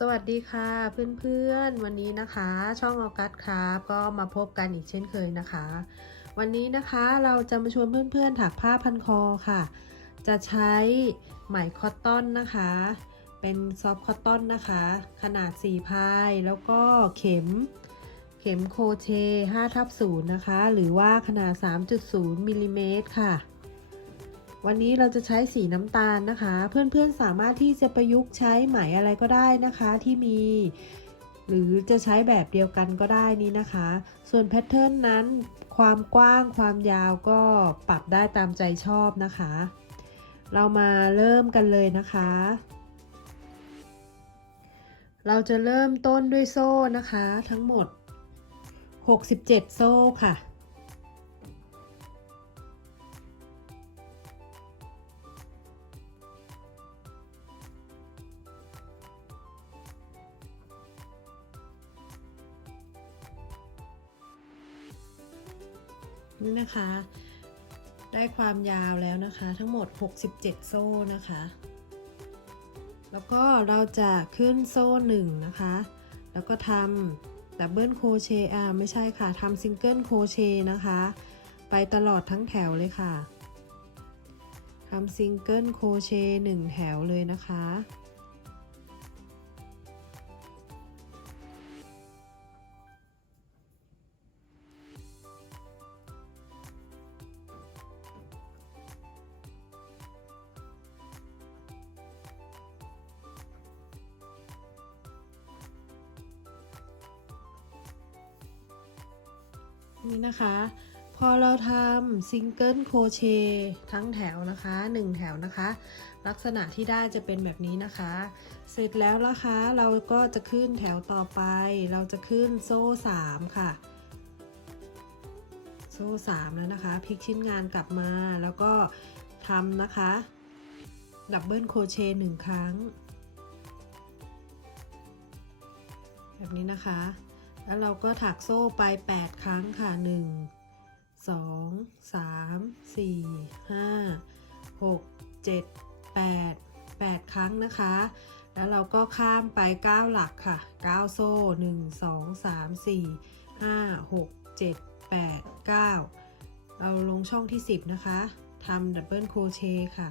สวัสดีค่ะเพื่อนๆ วันนี้นะคะ ช่องออกัสครับก็มาพบกันอีกเช่นเคยนะคะ วันนี้นะคะเราจะมาชวนเพื่อนๆถักผ้าพันคอค่ะ จะใช้ไหมคอตตอนนะคะ เป็นซอฟคอตตอนนะคะ ขนาด 4 พายแล้วก็เข็มเข็มโคเช5ทับ0นะคะ หรือว่าขนาด 3.0มิลลิเมตรค่ะ วันนี้เราจะใช้สีน้ำตาลนะคะ เพื่อนๆสามารถที่จะประยุกต์ใช้ไหมอะไรก็ได้นะคะที่มี หรือจะใช้แบบเดียวกันก็ได้นี้นะคะ ส่วนแพทเทิร์นนั้นความกว้างความยาวก็ปรับได้ตามใจชอบนะคะ เรามาเริ่มกันเลยนะคะ เราจะเริ่มต้นด้วยโซ่นะคะ ทั้งหมด 67 โซ่ค่ะ นี่นะคะ ได้ความยาวแล้วนะคะ ทั้งหมด 67 โซ่นะคะ แล้วก็เราจะขึ้นโซ่หนึ่งนะคะ แล้วก็ทำดับเบิลโคเชต์อ่าไม่ใช่ค่ะทำซิงเกิลโคเชต์นะคะ ไปตลอดทั้งแถวเลยค่ะทำซิงเกิลโคเชต์หนึ่งแถวเลยนะคะ นี่นะคะ พอเราทำซิงเกิลโคเชต์ทั้งแถวนะคะ 1 แถวนะคะ ลักษณะที่ได้จะเป็นแบบนี้นะคะ เสร็จแล้วนะคะเราก็จะขึ้นแถวต่อไป เราจะขึ้นโซ่ 3 ค่ะ โซ่ 3 แล้วนะคะพลิกชิ้นงานกลับมาแล้วก็ทำนะคะดับเบิลโคเชต์หนึ่งครั้ง แบบนี้นะคะ แล้วเราก็ถักโซ่ไป 8 ครั้งค่ะ 1 2 3 4 5 6 7 8 8 ครั้งนะคะ แล้วเราก็ข้ามไป 9 หลักค่ะ 9 โซ่ 1 2 3 4 5 6 7 8 9 เราลงช่องที่ 10 นะคะทำดับเบิลโครเชต์ค่ะ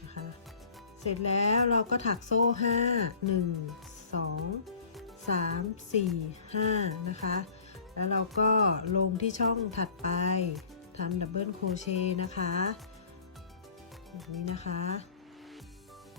นะคะ เสร็จแล้วเราก็ถักโซ่ 5 1 2 3 4 5 นะคะ แล้วเราก็ลงที่ช่องถัดไปทำดับเบิลโครเชต์นะคะแบบนี้นะคะ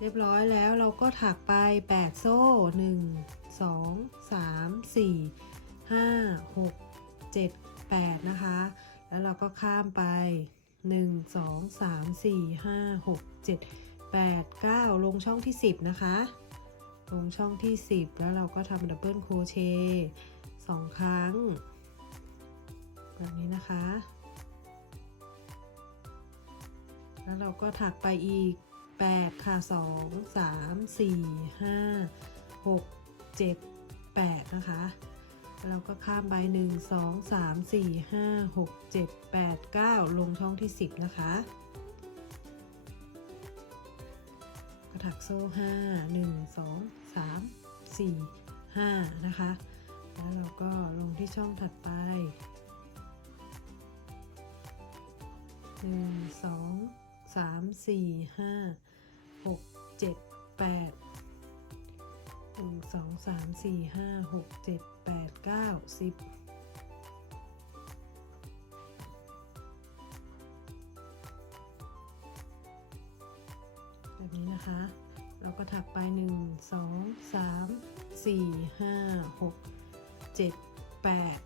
เรียบร้อยแล้วเราก็ถักไป 8 โซ่ 1 2 3 4 5 6 7 8 นะคะ แล้วเราก็ข้ามไป 1 2 3 4 5 6 7 8 9 ลงช่องที่ 10 นะคะ ลงช่องที่ 10 แล้วเราก็ทำดับเบิลโคเชต์สองครั้ง แบบนี้นะคะ แล้วเราก็ถักไปอีก 8 ค่ะ 2 3 4 5 6 7 8 นะคะแล้วเราก็ข้ามไป1 2 3 4 5 6 7 8 9 ลงช่องที่ 10 นะคะ ถักโซ่5 1 2 3 4 5นะคะ แล้วเราก็ลงที่ช่องถัดไป1 2 3 4 5 6 7 8 1 2 3 4 5 6 7 8 9 10แบบ นะคะ เราก็ถักไป 1 2 3 4 5 6 7 8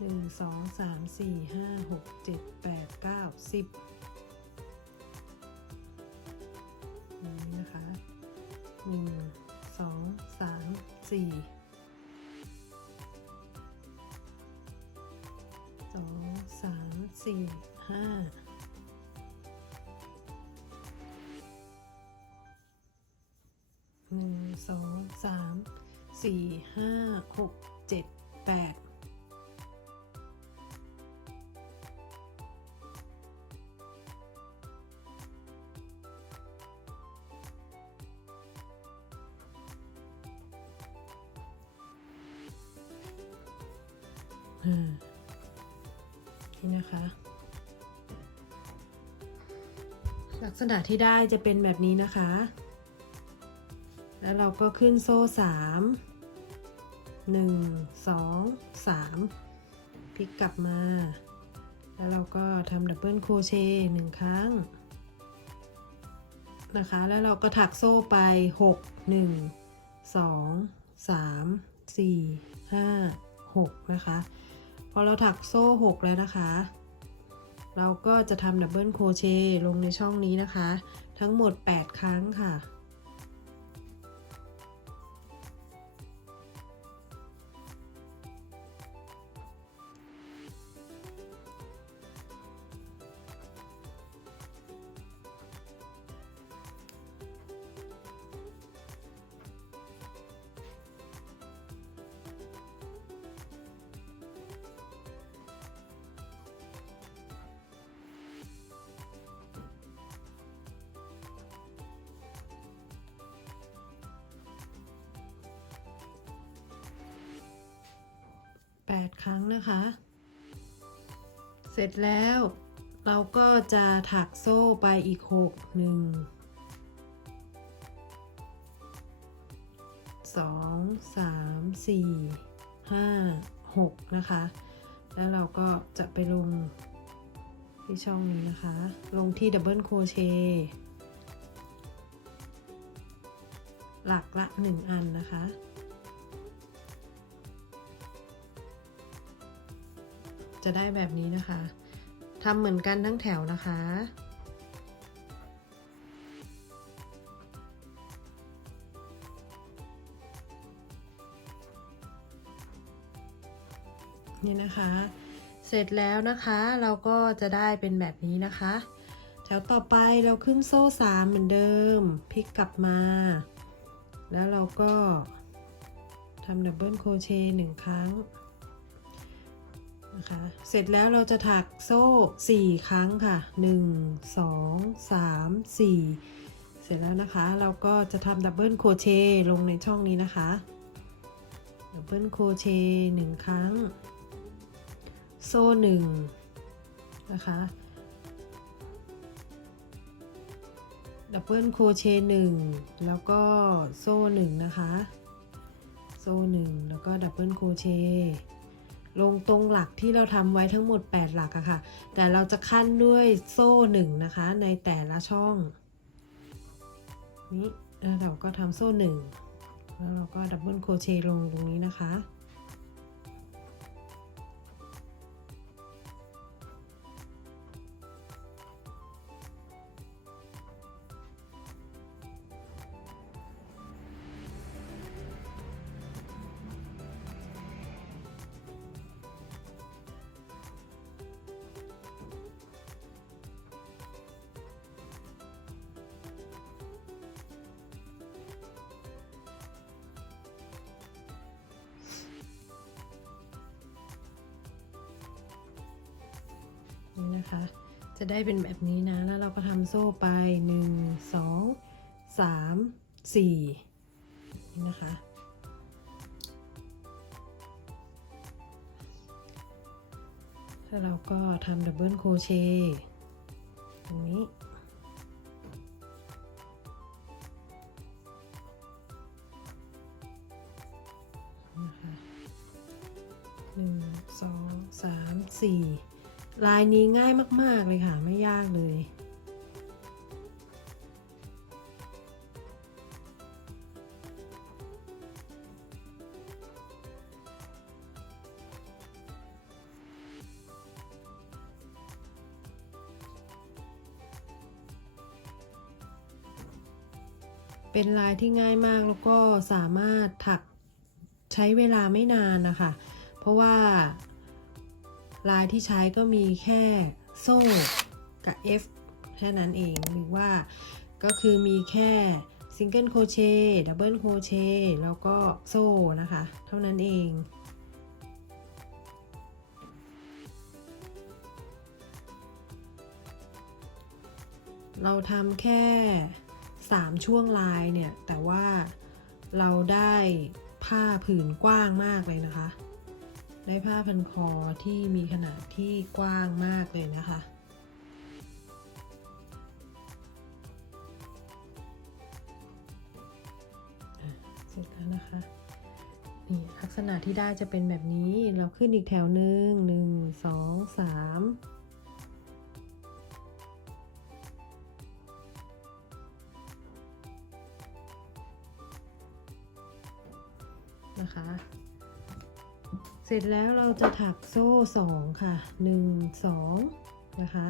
1 2 3 4 5 6 7 8 9 10นี้นะคะ 1 2 3 4 นี่นะคะ ลักษณะที่ได้จะเป็นแบบนี้นะคะ แล้วเราก็ขึ้นโซ่สามหนึ่งสองสามพลิกกลับมา แล้วเราก็ทำดับเบิลโครเชต์หนึ่งครั้งนะคะ แล้วเราก็ถักโซ่ไป 6 1 2 3 4 5 6 นะคะ พอเราถักโซ่ 6 แล้วนะคะ เราก็จะทำดับเบิลโครเชต์ลงในช่องนี้นะคะ ทั้งหมด 8 ครั้งค่ะ 8 ครั้งนะคะ เสร็จแล้วเราก็จะถักโซ่ไปอีก 6 1 2 3 4 5 6 นะคะ แล้วเราก็จะไปลงที่ช่องนี้นะคะ ลงที่ดับเบิลโครเชต์หลักละ 1 อันนะคะ จะได้แบบนี้นะคะทำเหมือนกันทั้งแถวนะคะ นี่นะคะ เสร็จแล้วนะคะเราก็จะได้เป็นแบบนี้นะคะ แถวต่อไปเราขึ้นโซ่สามเหมือนเดิม พลิกกลับมา แล้วเราก็ทำดับเบิลโครเชต์หนึ่งครั้ง นะคะเสร็จแล้วเราจะถักโซ่ 4 ครั้งค่ะ 1 2 3 4 เสร็จแล้วนะคะ เราก็จะทำดับเบิลโครเชต์ลงในช่องนี้นะคะดับเบิลโครเชต์หนึ่งครั้ง โซ่หนึ่งนะคะดับเบิลโครเชต์หนึ่งแล้วก็โซ่หนึ่งนะคะ โซ่หนึ่งแล้วก็ดับเบิลโครเชต์ ลงตรงหลักที่เราทำไว้ทั้งหมด 8 หลักอะค่ะ แต่เราจะขั้นด้วยโซ่หนึ่งนะคะในแต่ละช่อง นี้แล้วเราก็ทำโซ่หนึ่งแล้วเราก็ดับเบิลโครเชต์ลงตรงนี้นะคะ นะคะ จะได้เป็นแบบนี้นะ แล้วเราก็ทำโซ่ไป 1 2 3 4นี่นะคะแล้วเราก็ทำดับเบิลโครเชต์ตรงนี้หนึ่งสองสามสี่ ลายนี้ง่ายมาก ๆ เลยค่ะ ไม่ยากเลยเป็นลายที่ง่ายมากแล้วก็สามารถถักใช้เวลาไม่นานนะคะ เพราะว่า ลายที่ใช้ก็มีแค่โซ่กับ F แค่นั้นเองหรือว่าก็คือมีแค่ซิงเกิลโคเชต์ดับเบิลโคเชต์แล้วก็โซ่นะคะ เท่านั้นเองเราทำแค่ 3 ช่วงลายเนี่ย แต่ว่าเราได้ผ้าผืนกว้างมากเลยนะคะ ได้ผ้าพันคอที่มีขนาดที่กว้างมากเลยนะคะ เสร็จแล้วนะคะ นี่ลักษณะที่ได้จะเป็นแบบนี้ เราขึ้นอีกแถวหนึ่งหนึ่งสองสามนะคะ เสร็จแล้วเราจะถักโซ่สองค่ะหนึ่งสองนะคะ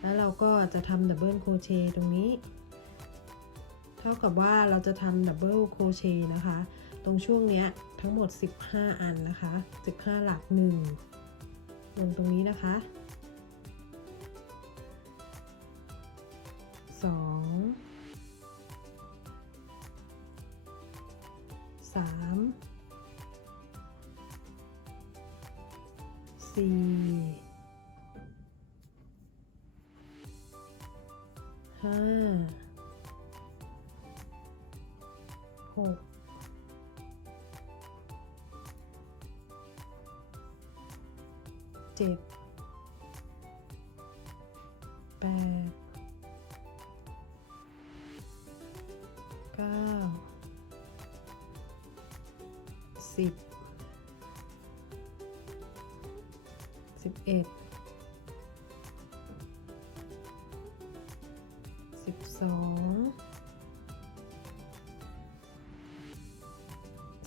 แล้วเราก็จะทำดับเบิลโครเชต์ตรงนี้ เท่ากับว่าเราจะทำดับเบิลโครเชต์นะคะ ตรงช่วงเนี้ยทั้งหมด 15 อันนะคะ 15 หลัก1ลงตรงนี้นะคะสองสาม สี่ห้าหกเจ็ด สอง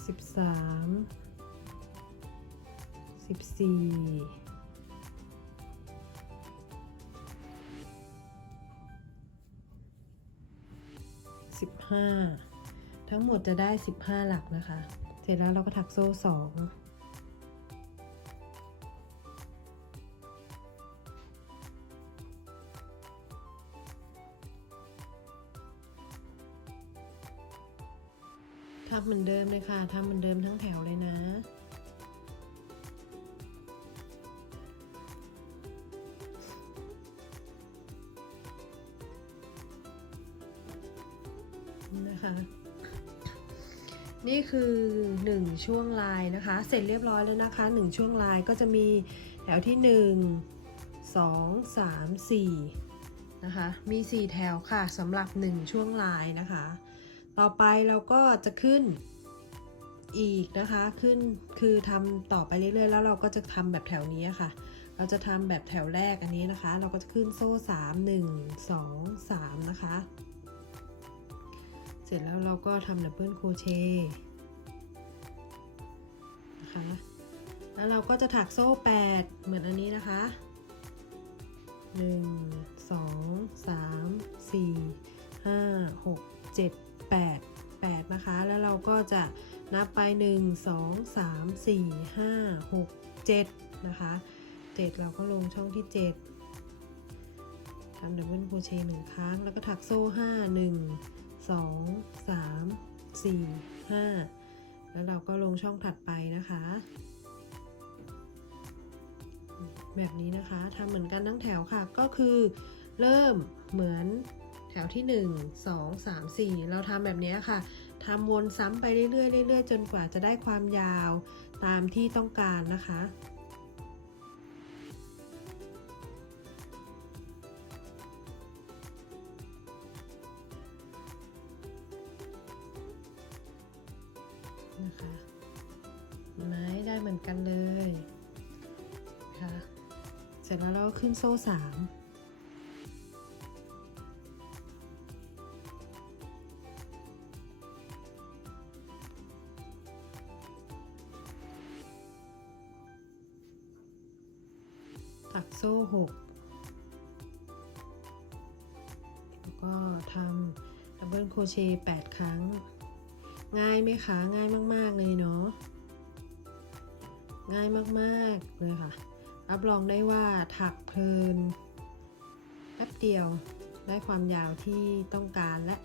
สิบสามสิบสี่สิบห้าทั้งหมดจะได้สิบห้าหลักนะคะ เสร็จแล้วเราก็ถักโซ่สอง ทำเหมือนเดิมเลยค่ะทำเหมือนเดิมทั้งแถวเลยนะ นะคะ นี่คือ 1 ช่วงลายนะคะ เสร็จเรียบร้อยแล้วนะคะ 1 ช่วงลายก็จะมีแถวที่ 1 2 3 4นะคะ มี 4 แถวค่ะสำหรับ 1 ช่วงลายนะคะ ต่อไปเราก็จะขึ้นอีกนะคะขึ้นคือทำต่อไปเรื่อยๆ แล้วเราก็จะทำแบบแถวนี้ค่ะ เราจะทำแบบแถวแรกอันนี้นะคะ เราก็จะขึ้นโซ่3 1 2 3นะคะ เสร็จแล้วเราก็ทำดับเบิลโครเชต์นะคะแล้วเราก็จะถักโซ่8เหมือนอันนี้นะคะ1 2 3 4 5 6 7 8 8 นะคะ แล้วเราก็จะนับไป 1 2 3 4 5 6 7 นะคะ 7 เราก็ลงช่องที่ 7ทำดับเบิลโครเชต์หนึ่งครั้ง แล้วก็ถักโซ่ 5 1สองสามสี่ห้าแล้วเราก็ลงช่องถัดไปนะคะ แบบนี้นะคะทำเหมือนกันทั้งแถวค่ะ ก็คือเริ่มเหมือน แถวที่ 1 2 3 4 เราทำแบบนี้ค่ะทำวนซ้ำไปเรื่อยๆเรื่อยๆจนกว่าจะได้ความยาวตามที่ต้องการนะคะนะคะไม้ได้เหมือนกันเลยค่ะเสร็จแล้วเราขึ้นโซ่สาม เบิลโครเชต์แปดครั้ง ง่ายไหมคะง่ายมากๆเลยเนาะง่ายมากๆเลยค่ะ รับรองได้ว่าถักเพลินแป๊บเดียวได้ความยาวที่ต้องการและ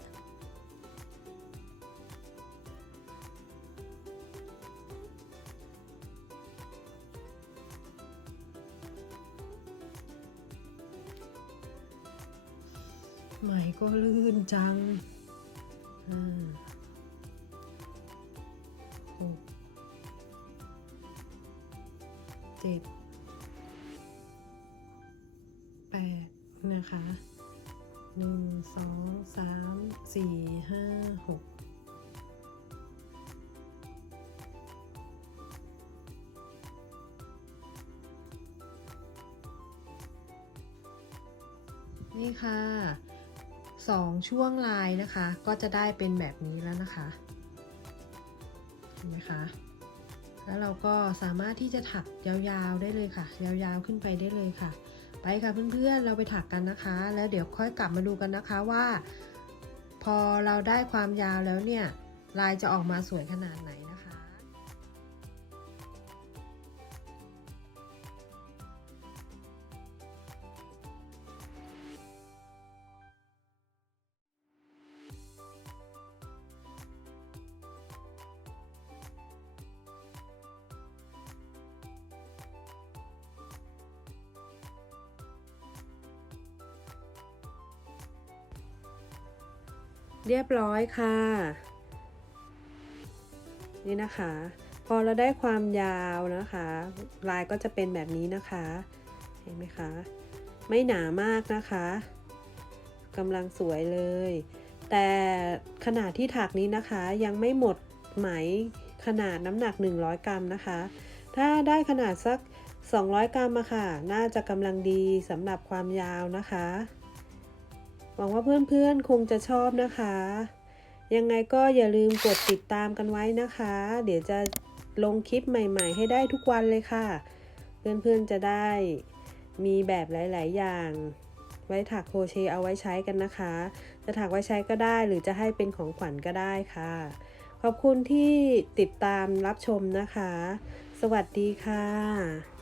ไหมก็ลื่นจัง อ่าหกเจ็ดแปดนะคะหนึ่งสองสามสี่ห้าหกนี่ค่ะ สองช่วงลายนะคะ ก็จะได้เป็นแบบนี้แล้วนะคะเห็นไหมคะแล้วเราก็สามารถที่จะถักยาวๆได้เลยค่ะ ยาวๆขึ้นไปได้เลยค่ะ ไปค่ะเพื่อนๆเราไปถักกันนะคะ แล้วเดี๋ยวค่อยกลับมาดูกันนะคะว่า พอเราได้ความยาวแล้วเนี่ย ลายจะออกมาสวยขนาดไหน เรียบร้อยค่ะ นี่นะคะ พอเราได้ความยาวนะคะ ลายก็จะเป็นแบบนี้นะคะ เห็นไหมคะ ไม่หนามากนะคะกำลังสวยเลย แต่ขนาดที่ถักนี้นะคะยังไม่หมดไหมขนาดน้ำหนัก 100 กรัมนะคะ ถ้าได้ขนาดสัก 200 กรัมอะค่ะ น่าจะกำลังดีสำหรับความยาวนะคะ หวังว่าเพื่อนๆคงจะชอบนะคะ ยังไงก็อย่าลืมกดติดตามกันไว้นะคะ เดี๋ยวจะลงคลิปใหม่ๆ ให้ได้ทุกวันเลยค่ะ เพื่อนๆจะได้มีแบบหลาย ๆ อย่าง ไว้ถักโครเชต์เอาไว้ใช้กันนะคะ จะถักไว้ใช้ก็ได้หรือจะให้เป็นของขวัญก็ได้ค่ะ ขอบคุณที่ติดตามรับชมนะคะ สวัสดีค่ะ